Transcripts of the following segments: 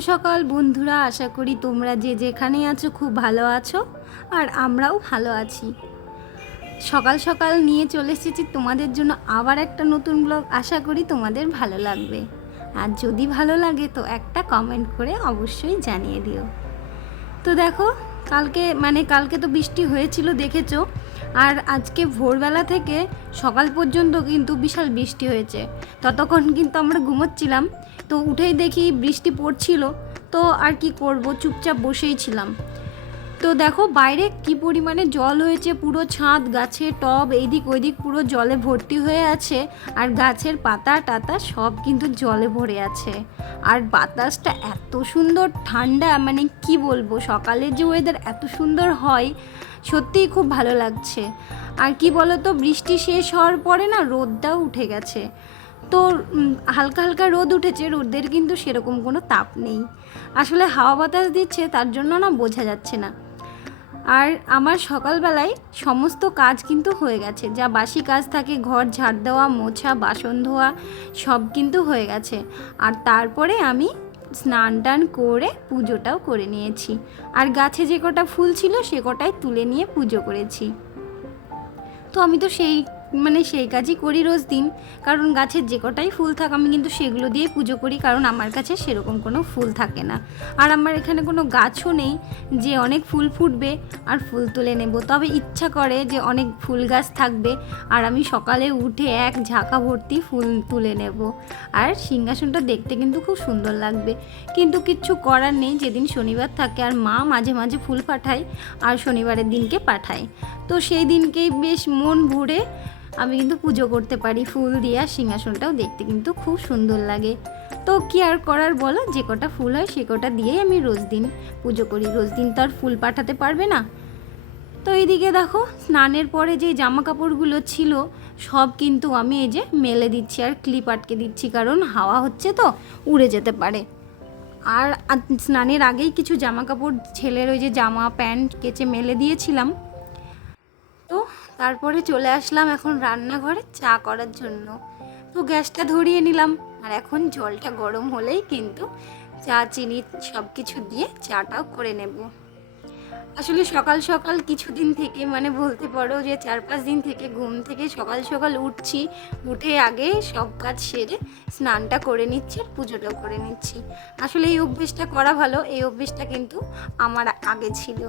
সকাল বন্ধুরা, আশা করি তোমরা যে যেখানে আছো খুব ভালো আছো আর আমরাও ভালো আছি। সকাল সকাল নিয়ে চলে এসেছি তোমাদের জন্য আবার একটা নতুন ব্লগ, আশা করি তোমাদের ভালো লাগবে। আর যদি ভালো লাগে তো একটা কমেন্ট করে অবশ্যই জানিয়ে দিও। তো দেখো কালকে মানে কালকে তো বৃষ্টি হয়েছিল, দেখেছ? আর আজকে ভোরবেলা থেকে সকাল পর্যন্ত কিন্তু বিশাল বৃষ্টি হয়েছে। ততক্ষণ কিন্তু আমরা ঘুমোচ্ছিলাম, তো উঠেই দেখি বৃষ্টি পড়ছিল, তো আর কি করব? চুপচাপ বসেই ছিলাম। তো দেখো বাইরে কি পরিমাণে জল হয়েছে, পুরো ছাদ গাছে টব, এইদিক ওইদিক পুরো জলে ভর্তি হয়ে আছে আর গাছের পাতা টাতা সব কিন্তু জলে ভরে আছে। আর বাতাসটা এত সুন্দর, ঠান্ডা মানে কি বলব, সকালের যে ওয়েদার এত সুন্দর হয়, সত্যিই খুব ভালো লাগছে। আর কি বলতো, বৃষ্টি শেষ হওয়ার পরে না রোদটাও উঠে গেছে। তো হালকা হালকা রোদ উঠেছে, রোদের কিন্তু সেরকম কোনো তাপ নেই। আসলে হাওয়া বাতাস দিচ্ছে, তার জন্য না বোঝা যাচ্ছে না। আর আমার সকালবেলায় সমস্ত কাজ কিন্তু হয়ে গেছে। যা বাসি কাজ থাকে, ঘর ঝাড় দেওয়া, মোছা, বাসন ধোয়া, সব কিন্তু হয়ে গেছে। আর তারপরে আমি স্নান টান করে পুজোটাও করে নিয়েছি। আর গাছে যে কটা ফুল ছিল, সে কটাই তুলে নিয়ে পুজো করেছি। তো আমি তো সেই মানে সেই কাজই করি রোজ দিন। কারণ গাছের যে কটাই ফুল থাক, আমি কিন্তু সেগুলো দিয়ে পুজো করি, কারণ আমার কাছে সেরকম কোনো ফুল থাকে না। আর আমার এখানে কোনো গাছও নেই যে অনেক ফুল ফুটবে আর ফুল তুলে নেব। তবে ইচ্ছা করে যে অনেক ফুল গাছ থাকবে আর আমি সকালে উঠে এক ঝাঁকা ভর্তি ফুল তুলে নেব। আর সিংহাসনটা দেখতে কিন্তু খুব সুন্দর লাগবে। কিন্তু কিচ্ছু করার নেই, যেদিন শনিবার থাকে আর মা মাঝে মাঝে ফুল পাঠায় আর শনিবারের দিনকে পাঠায়। তো সেই দিনকেই বেশ মন ভরে আমি কিন্তু পুজো করতে পারি, ফুল দিয়ে আর সিংহাসনটাও দেখতে কিন্তু খুব সুন্দর লাগে। তো কি আর করার বলো? যে কটা ফুল হয় সে কটা দিয়েই আমি রোজ দিন পুজো করি। রোজ দিন তো আর ফুল পাঠাতে পারবে না। তো এইদিকে দেখো, স্নানের পরে যে জামা কাপড়গুলো ছিল, সব কিন্তু আমি এই যে মেলে দিচ্ছি আর ক্লিপ আটকে দিচ্ছি, কারণ হাওয়া হচ্ছে তো, উড়ে যেতে পারে। আর স্নানের আগেই কিছু জামা কাপড় ছেলের ওই যে জামা, প্যান্ট কেচে মেলে দিয়েছিলাম। তো তারপরে চলে আসলাম এখন রান্নাঘরে চা করার জন্য। তো গ্যাসটা ধরিয়ে নিলাম। আর এখন জলটা গরম হলেই কিন্তু চা, চিনি সব কিছু দিয়ে চাটাও করে নেব। আসলে সকাল সকাল কিছুদিন থেকে মানে বলতে পারো যে চার পাঁচ দিন থেকে, ঘুম থেকে সকাল সকাল উঠছি। উঠে আগে সব কাজ সেরে স্নানটা করে নিচ্ছি আর পুজোটাও করে নিচ্ছি। আসলে এই অভ্যেসটা করা ভালো, এই অভ্যেসটা কিন্তু আমার আগে ছিল।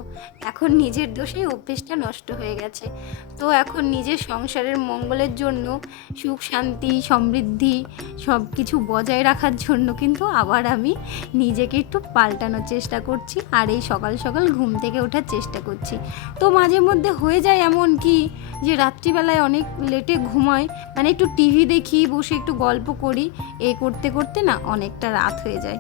এখন নিজের দোষেই অভ্যেসটা নষ্ট হয়ে গেছে। তো এখন নিজের সংসারের মঙ্গলের জন্য, সুখ, শান্তি, সমৃদ্ধি সব কিছু বজায় রাখার জন্য কিন্তু আবার আমি নিজেকে একটু পাল্টানোর চেষ্টা করছি। আর এই সকাল সকাল ঘুম থেকে ওঠার চেষ্টা করছি। তো মাঝে মধ্যে হয়ে যায় এমন কি যে রাত্রিবেলায় অনেক লেটে ঘুমাই মানে একটু টিভি দেখি, বসে একটু গল্প করি এই করতে করতে না অনেকটা রাত হয়ে যায়।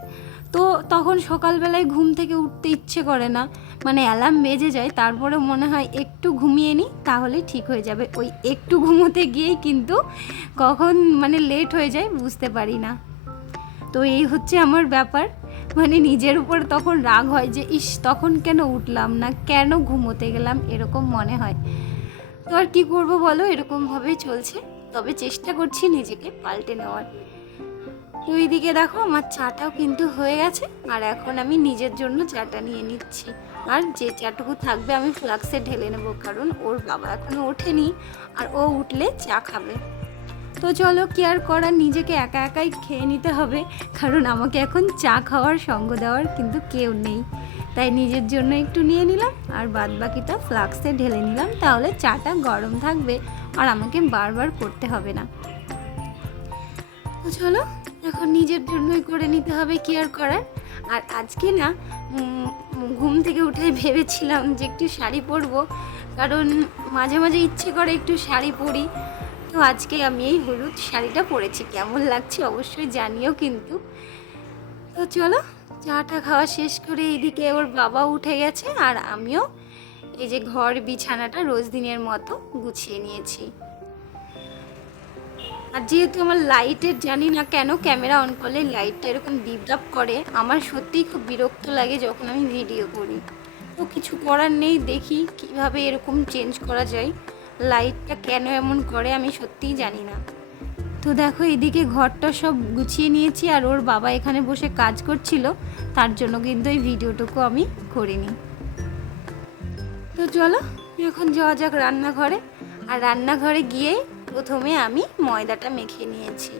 তো তখন সকালবেলায় ঘুম থেকে উঠতে ইচ্ছে করে না মানে অ্যালার্ম বেজে যায় তারপরে মনে হয় একটু ঘুমিয়ে নিই, তাহলে ঠিক হয়ে যাবে। ওই একটু ঘুমোতে গিয়েই কিন্তু কখন মানে লেট হয়ে যায়, বুঝতে পারি না। তো এই হচ্ছে আমার ব্যাপার। মানে নিজের উপর তখন রাগ হয় যে, ইস, তখন কেন উঠলাম না? কেন ঘুমোতে গেলাম? এরকম মনে হয়। তো আর কী করব বলো? এরকমভাবেই চলছে। তবে চেষ্টা করছি নিজেকে পাল্টে নেওয়ার। তো এইদিকে দেখো, আমার চাটাও কিন্তু হয়ে গেছে। আর এখন আমি নিজের জন্য চাটা নিয়ে নিচ্ছি। আর যে চাটুকু থাকবে আমি ফ্লাক্সে ঢেলে নেব। কারণ ওর বাবা এখনও ওঠেনি। আর ও উঠলে চা খাবে। তো চলো কি আর করার নিজেকে একা একাই খেয়ে নিতে হবে। কারণ আমাকে এখন চা খাওয়ার সঙ্গ দেওয়ার কিন্তু কেউ নেই। তাই নিজের জন্য একটু নিয়ে নিলাম, আর বাদ বাকিটা ফ্লাক্সে ঢেলে নিলাম। তাহলে চাটা গরম থাকবে, আর আমাকে বারবার করতে হবে না। তো চলো, এখন নিজের জন্যই করে নিতে হবে কি আর করার। আর আজকে না ঘুম থেকে উঠে ভেবেছিলাম যে একটু শাড়ি পরবো। কারণ মাঝে মাঝে ইচ্ছে করে একটু শাড়ি পরি। তো আজকে আমি এই হলুদ শাড়িটা পরেছি। কেমন লাগছে অবশ্যই জানিও কিন্তু। তো চলো, চাটা খাওয়া শেষ করে এইদিকে ওর বাবা উঠে গেছে আর আমিও এই যে ঘর বিছানাটা রোজ দিনের মতো গুছিয়ে নিয়েছি। আর যেহেতু আমার লাইটের জানি না কেন ক্যামেরা অন করলে লাইটটা এরকম ডিপডাপ করে, আমার সত্যিই খুব বিরক্ত লাগে যখন আমি ভিডিও করি। তো কিছু করার নেই, দেখি কীভাবে এরকম চেঞ্জ করা যায়। লাইটটা কেন এমন করে আমি সত্যিই জানি না। তো দেখো, এদিকে ঘরটা সব গুছিয়ে নিয়েছি আর ওর বাবা এখানে বসে কাজ করছিল, তার জন্য কিন্তু এই ভিডিওটুকু আমি করিনি। তো চলো, এখন যাওয়া যাক রান্নাঘরে। আর রান্নাঘরে গিয়ে প্রথমে আমি ময়দাটা মেখে নিয়েছি।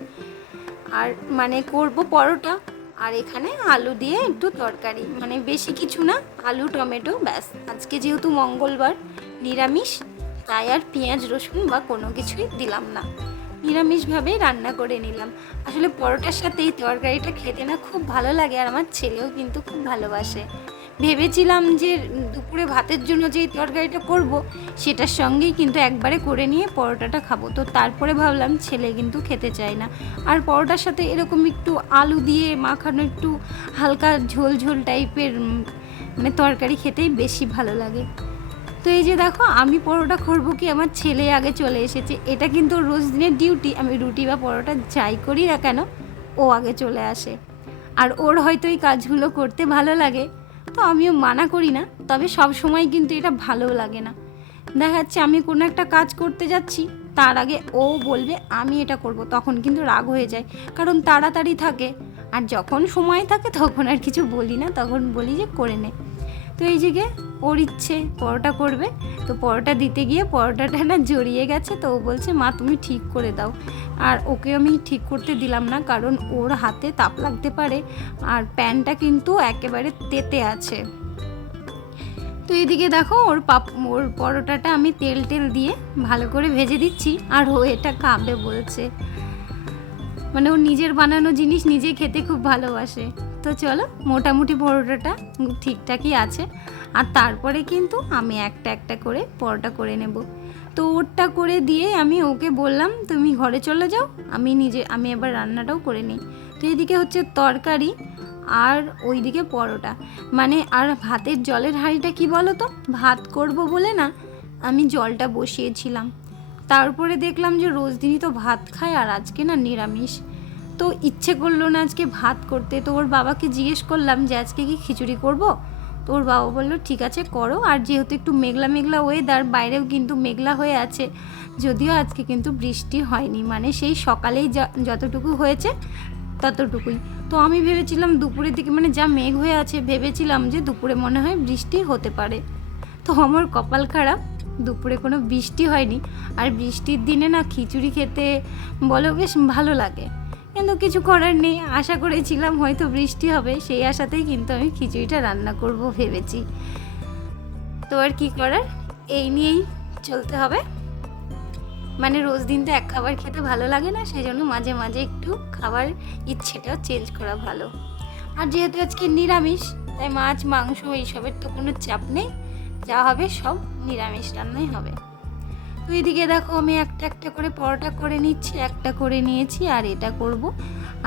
আর মানে করব পরোটা, আর এখানে আলু দিয়ে একটু তরকারি। মানে বেশি কিছু না, আলু, টমেটো, ব্যাস। আজকে যেহেতু মঙ্গলবার, নিরামিষ তাই আর পেঁয়াজ, রসুন বা কোনো কিছুই দিলাম না। নিরামিষভাবেই রান্না করে নিলাম। আসলে পরোটার সাথে এই তরকারিটা খেতে না খুব ভালো লাগে আর আমার ছেলেও কিন্তু খুব ভালোবাসে। ভেবেছিলাম যে দুপুরে ভাতের জন্য যে তরকারিটা করব, সেটার সঙ্গেই কিন্তু একবারে করে নিয়ে পরোটাটা খাব। তো তারপরে ভাবলাম ছেলে কিন্তু খেতে চায় না। আর পরোটার সাথে এরকম একটু আলু দিয়ে মাখানো একটু হালকা ঝোল ঝোল টাইপের মানে তরকারি খেতেই বেশি ভালো লাগে। তো এই যে দেখো, আমি পরোটা করব কি? আমার ছেলে আগে চলে এসেছে। এটা কিন্তু রোজ দিনের ডিউটি। আমি রুটি বা পরোটা যাই করি না কেন, ও আগে চলে আসে। আর ওর হয়তো এই কাজগুলো করতে ভালো লাগে, তো আমিও মানা করি না। তবে সব সময় কিন্তু এটা ভালোও লাগে না। দেখা যাচ্ছে আমি কোনো একটা কাজ করতে যাচ্ছি, তার আগে ও বলবে, আমি এটা করব। তখন কিন্তু রাগ হয়ে যায়, কারণ তাড়াতাড়ি থাকে। আর যখন সময় থাকে, তখন আর কিছু বলি না। তখন বলি যে, করে নে। তো এই যে ওর ইচ্ছে, পরোটা করবে। তো পরোটা দিতে গিয়ে পরোটাটা না জড়িয়ে গেছে, তো ও বলছে, মা, তুমি ঠিক করে দাও। আর ওকে আমি ঠিক করতে দিলাম না, কারণ ওর হাতে তাপ লাগতে পারে, আর প্যানটা কিন্তু একেবারে তেতে আছে। তো এদিকে দেখো, ওর পাপ, ওর পরোটাটা আমি তেল টেল দিয়ে ভালো করে ভেজে দিচ্ছি, আর ও এটা খাবে বলছে। মানে ও নিজের বানানো জিনিস নিজে খেতে খুব ভালোবাসে। তো চলো, মোটামুটি পরোটাটা ঠিকঠাকই আছে। আর তারপরে কিন্তু আমি একটা একটা করে পরোটা করে নেব। তো ওরটা করে দিয়ে আমি ওকে বললাম, তুমি ঘরে চলে যাও, আমি নিজে, আমি এবার রান্নাটাও করে নিই। তো এদিকে হচ্ছে তরকারি আর ওইদিকে পরোটা। মানে আর ভাতের জলের হাঁড়িটা কি বলো তো? ভাত করব বলে না, আমি জলটা বসিয়েছিলাম। তারপরে দেখলাম যে রোজ দিনই তো ভাত খায় আর আজকে না নিরামিষ। তো ইচ্ছে করল না আজকে ভাত করতে। তো ওর বাবাকে জিজ্ঞেস করলাম যে, আজকে কি খিচুড়ি করব? তো ওর বাবা বলল, ঠিক আছে, করো। আর যেহেতু একটু মেঘলা মেঘলা ওয়েদার বাইরেও কিন্তু মেঘলা হয়ে আছে। যদিও আজকে কিন্তু বৃষ্টি হয়নি মানে সেই সকালেই যতটুকু হয়েছে ততটুকুই। তো আমি ভেবেছিলাম দুপুরের দিকে মানে যা মেঘ হয়ে আছে, ভেবেছিলাম যে দুপুরে মনে হয় বৃষ্টি হতে পারে। তো আমার কপাল খারাপ, দুপুরে কোনো বৃষ্টি হয়নি। আর বৃষ্টির দিনে না খিচুড়ি খেতে বলো বেশ ভালো লাগে। কিন্তু কিছু করার নেই। আশা করেছিলাম হয়তো বৃষ্টি হবে, সেই আশাতেই কিন্তু আমি খিচুড়িটা রান্না করব ভেবেছি। তো আর কি করার? এই নিয়েই চলতে হবে। মানে রোজ দিন তো এক খাবার খেতে ভালো লাগে না, সেই জন্য মাঝে মাঝে একটু খাবার ইচ্ছেটাও চেঞ্জ করা ভালো। আর যেহেতু আজকে নিরামিষ, তাই মাছ, মাংস এইসবের তো কোনো চাপ নেই। যা হবে সব নিরামিষ রান্নাই হবে। এদিকে দেখো আমি একটা একটা করে পরোটা করে নিচ্ছি, একটা করে নিয়েছি আর এটা করব।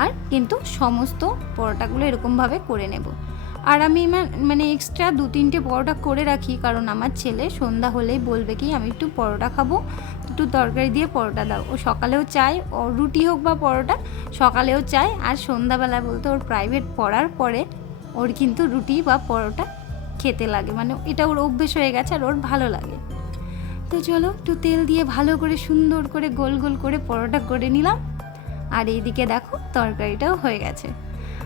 আর কিন্তু সমস্ত পরোটাগুলো এরকমভাবে করে নেব। আর আমি মানে এক্সট্রা দু তিনটে পরোটা করে রাখি, কারণ আমার ছেলে সন্ধ্যা হলেই বলবে কি, আমি একটু পরোটা খাব, একটু তরকারি দিয়ে পরোটা দাও। ও সকালেও চায়, ও রুটি হোক বা পরোটা, সকালেও চায়। আর সন্ধ্যাবেলা বলতে ওর প্রাইভেট পড়ার পরে ওর কিন্তু রুটি বা পরোটা খেতে লাগে। মানে এটা ওর অভ্যেস হয়ে গেছে আর ওর ভালো লাগে। তো চলো, একটু তেল দিয়ে ভালো করে সুন্দর করে গোল গোল করে পরোটা করে নিলাম। আর এইদিকে দেখো, তরকারিটাও হয়ে গেছে।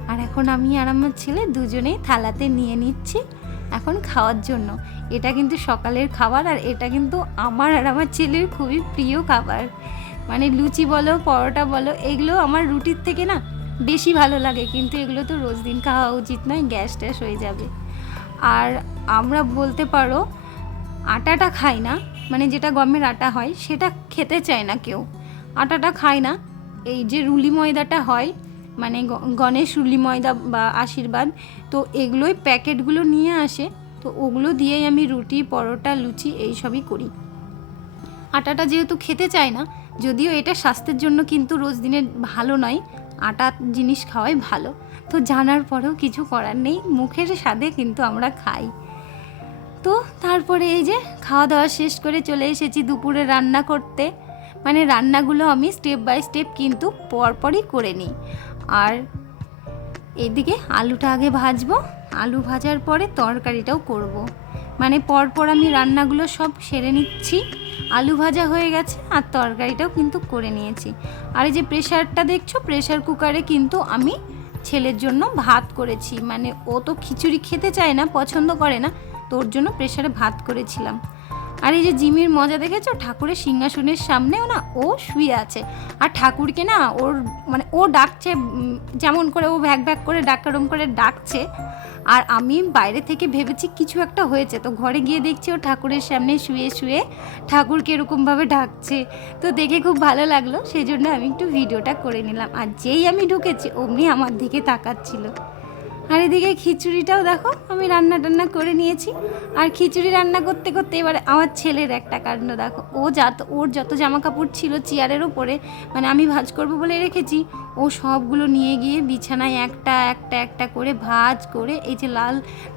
আর এখন আমি আর আমার ছেলে দুজনেই থালাতে নিয়ে নিচ্ছি এখন খাওয়ার জন্য। এটা কিন্তু সকালের খাবার আর এটা কিন্তু আমার আর আমার ছেলের খুবই প্রিয় খাবার। মানে লুচি বলো, পরোটা বলো, এগুলো আমার রুটির থেকে না বেশি ভালো লাগে। কিন্তু এগুলো তো রোজ দিন খাওয়া উচিত নয়, গ্যাস ট্যাস হয়ে যাবে। আর আমরা বলতে পারো, আটাটা খাই না মানে যেটা গমের আটা হয়, সেটা খেতে চায় না কেউ। আটাটা খায় না। এই যে রুলি ময়দাটা হয় মানে গণেশ রুলি ময়দা বা আশীর্বাদ, তো এগুলোই প্যাকেটগুলো নিয়ে আসে। তো ওগুলো দিয়েই আমি রুটি, পরোটা, লুচি এইসবই করি। আটাটা যেহেতু খেতে চায় না, যদিও এটা স্বাস্থ্যের জন্য কিন্তু রোজ দিনের ভালো নয়, আটা জিনিস খাওয়াই ভালো। তো জানার পরেও কিছু করার নেই, মুখের স্বাদে কিন্তু আমরা খাই। তো তারপরে এই যে খাওয়া দাওয়া শেষ করে চলে এসেছি দুপুরে রান্না করতে। মানে রান্নাগুলো আমি স্টেপ বাই স্টেপ কিন্তু পরপরই করে নিই। আর এদিকে আলুটা আগে ভাজবো, আলু ভাজার পরে তরকারিটাও করব। মানে পরপর আমি রান্নাগুলো সব সেরে নিচ্ছি। আলু ভাজা হয়ে গেছে আর তরকারিটাও কিন্তু করে নিয়েছি। আর এই যে প্রেশারটা দেখছ প্রেশার কুকারে কিন্তু আমি ছেলের জন্য ভাত করেছি। মানে ও তো খিচুড়ি খেতে চায় না, পছন্দ করে না। তো ওর জন্য প্রেশারে ভাত করেছিলাম। আর এই যে জিমির মজা দেখেছ? ঠাকুরের সিংহাসনের সামনেও না ও শুয়ে আছে। আর ঠাকুরকে না ওর মানে ও ডাকছে যেমন করে ও ভ্যাক ভ্যাক করে ডাকারম করে ডাকছে। আর আমি বাইরে থেকে ভেবেছি কিছু একটা হয়েছে। তো ঘরে গিয়ে দেখছি ও ঠাকুরের সামনে শুয়ে শুয়ে ঠাকুরকে এরকমভাবে ডাকছে। তো দেখে খুব ভালো লাগল। সেই জন্য আমি একটু ভিডিওটা করে নিলাম। আর যেই আমি ঢুকেছি, অমনি আমার দিকে তাকাচ্ছিল। আর এদিকে খিচুড়িটাও দেখো, আমি রান্না টান্না করে নিয়েছি। আর খিচুড়ি রান্না করতে করতে এবারে আমার ছেলের একটা কাণ্ড দেখো। ও যত ওর যত জামা কাপড় ছিল চেয়ারের ওপরে মানে আমি ভাজ করব বলে রেখেছি, ও সবগুলো নিয়ে গিয়ে বিছানায় একটা একটা একটা করে ভাজ করে, এই যে লাল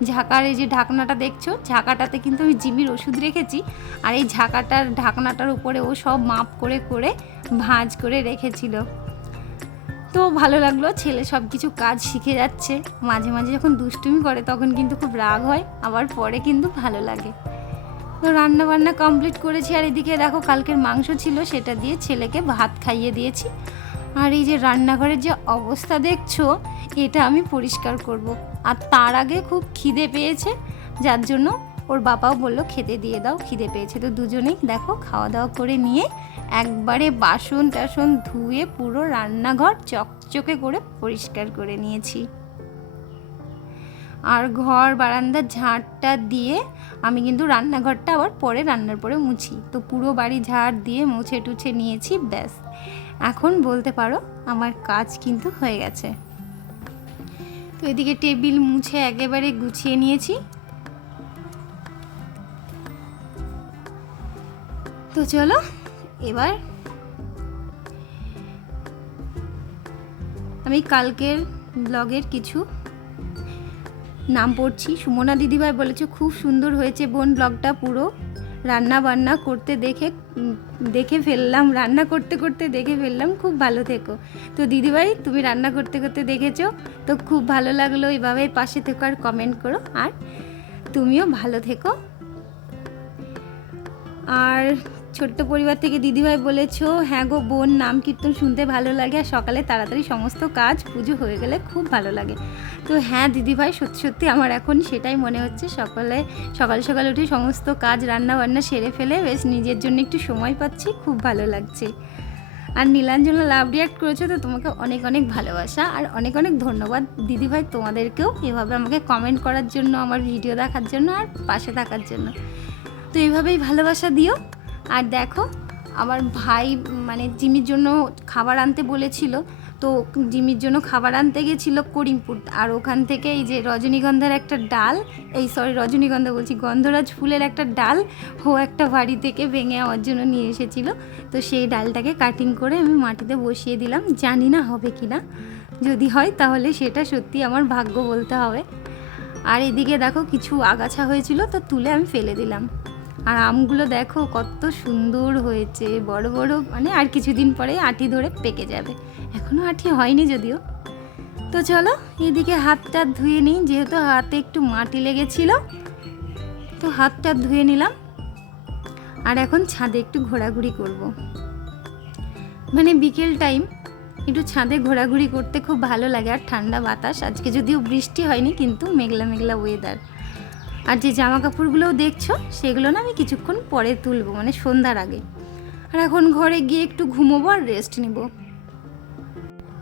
ঝাঁকার এই যে ঢাকনাটা দেখছ, ঝাঁকাটাতে কিন্তু আমি জিমির ওষুধ রেখেছি। আর এই ঝাঁকাটার ঢাকনাটার উপরে ও সব মাপ করে করে ভাঁজ করে রেখেছিল। তো ভালো লাগল, ছেলে সব কিছু কাজ শিখে যাচ্ছে। মাঝে মাঝে যখন দুষ্টুমি করে তখন কিন্তু খুব রাগ হয়, আবার পরে কিন্তু ভালো লাগে। তো রান্না বান্না কমপ্লিট করেছি, আর এদিকে দেখো কালকের মাংস ছিল, সেটা দিয়ে ছেলেকে ভাত খাইয়ে দিয়েছি। আর এই যে রান্নাঘরের যে অবস্থা দেখছ, এটা আমি পরিষ্কার করব। আর তার আগে খুব খিদে পেয়েছে, যার জন্য ওর বাবাও বলল, খেতে দিয়ে দাও, খিদে পেয়েছে তো দুজনেই। দেখো খাওয়া দাওয়া করে নিয়ে একবারে বাসন টাসন ধুয়ে পুরো রান্নাঘর চকচকে করে পরিষ্কার করে নিয়েছি। আর ঘর বারান্দার ঝাড়টা দিয়ে আমি কিন্তু রান্নাঘরটা আবার পরে রান্নার পরে মুছি। তো পুরো বাড়ি ঝাড় দিয়ে মুছে টুছে নিয়েছি, ব্যাস। এখন বলতে পারো, আমার কাজ কিন্তু হয়ে গেছে। তো এদিকে টেবিল মুছে একেবারে গুছিয়ে নিয়েছি। তো চলো, এবার আমি কালকের ব্লগের কিছু নাম পড়ছি। সুমনা দিদিভাই বলেছে, খুব সুন্দর হয়েছে বোন ব্লগটা পুরো। রান্না বান্না করতে দেখে দেখে ফেললাম, রান্না করতে করতে দেখে ফেললাম, খুব ভালো থেকো। তো দিদিভাই, তুমি রান্না করতে করতে দেখেছ, তো খুব ভালো লাগল এভাবে পাশে থেকো আর কমেন্ট করো। আর তুমিও ভালো থেকো। আর ছোট্ট পরিবার থেকে দিদিভাই বলেছ হ্যাঁ গো বোন, নাম কীর্তন শুনতে ভালো লাগে আর সকালে তাড়াতাড়ি সমস্ত কাজ, পুজো হয়ে গেলে খুব ভালো লাগে। তো হ্যাঁ দিদিভাই, সত্যি সত্যি আমার এখন সেটাই মনে হচ্ছে, সকালে, সকাল সকাল উঠে সমস্ত কাজ রান্না বান্না সেরে ফেলে বেশ নিজের জন্য একটু সময় পাচ্ছি, খুব ভালো লাগছে। আর নীলাঞ্জনা লাভ রিয়াক্ট করেছ তো তোমাকে অনেক অনেক ভালোবাসা আর অনেক অনেক ধন্যবাদ দিদিভাই তোমাদেরকেও এভাবে আমাকে কমেন্ট করার জন্য, আমার ভিডিও দেখার জন্য আর পাশে থাকার জন্য। তো এইভাবেই ভালোবাসা দিও। আর দেখো, আমার ভাই মানে জিমির জন্য খাবার আনতে বলেছিল, তো জিমির জন্য খাবার আনতে গেছিল করিমপুর। আর ওখান থেকে এই যে রজনীগন্ধার একটা ডাল, এই সরি রজনীগন্ধা বলছি, গন্ধরাজ ফুলের একটা ডাল, ও একটা বাড়ি থেকে ভেঙে আমার জন্য নিয়ে এসেছিল। তো সেই ডালটাকে কাটিং করে আমি মাটিতে বসিয়ে দিলাম, জানি না হবে কি না যদি হয় তাহলে সেটা সত্যি আমার ভাগ্য বলতে হবে। আর এদিকে দেখো কিছু আগাছা হয়েছিল, তো তুলে আমি ফেলে দিলাম। আর আমগুলো দেখো, কত সুন্দর হয়েছে। বড় বড় মানে আর কিছুদিন পরে আটি ধরে পেকে যাবে। এখনও আটি হয়নি যদিও। তো চলো, এদিকে হাতটা ধুয়ে নিই, যেহেতু হাতে একটু মাটি লেগেছিল। তো হাতটা ধুয়ে নিলাম। আর এখন ছাদে একটু ঘোরাঘুরি করব। মানে বিকেল টাইম, একটু ছাদে ঘোরাঘুরি করতে খুব ভালো লাগে। আর ঠান্ডা বাতাস, আজকে যদিও বৃষ্টি হয়নি, কিন্তু মেঘলা মেঘলা ওয়েদার আর যে জামা কাপড়গুলোও দেখছ, সেগুলো না আমি কিছুক্ষণ পরে তুলবো মানে সন্ধ্যার আগে। আর এখন ঘরে গিয়ে একটু ঘুমোবো আর রেস্ট নিব।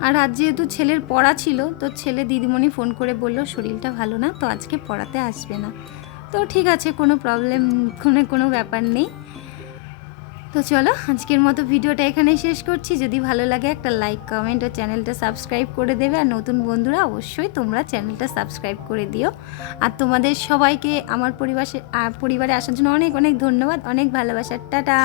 আর আজ যেহেতু ছেলের পড়া ছিল, তো ছেলে দিদিমণি ফোন করে বলল, শরীরটা ভালো না, তো আজকে পড়াতে আসবে না। তো ঠিক আছে, কোনো প্রবলেম কোনো কোনো ব্যাপার নেই। তো চলো, আজকের মতো ভিডিওটা এখানে শেষ করছি। যদি ভালো লাগে একটা লাইক কমেন্ট ও চ্যানেলটা সাবস্ক্রাইব করে দেবে। আর নতুন বন্ধুরা অবশ্যই তোমরা চ্যানেলটা সাবস্ক্রাইব করে দিও। আর তোমাদের সবাইকে আমার পরিবারে পরিবারে আসার জন্য অনেক অনেক ধন্যবাদ। অনেক ভালোবাসার টাটা!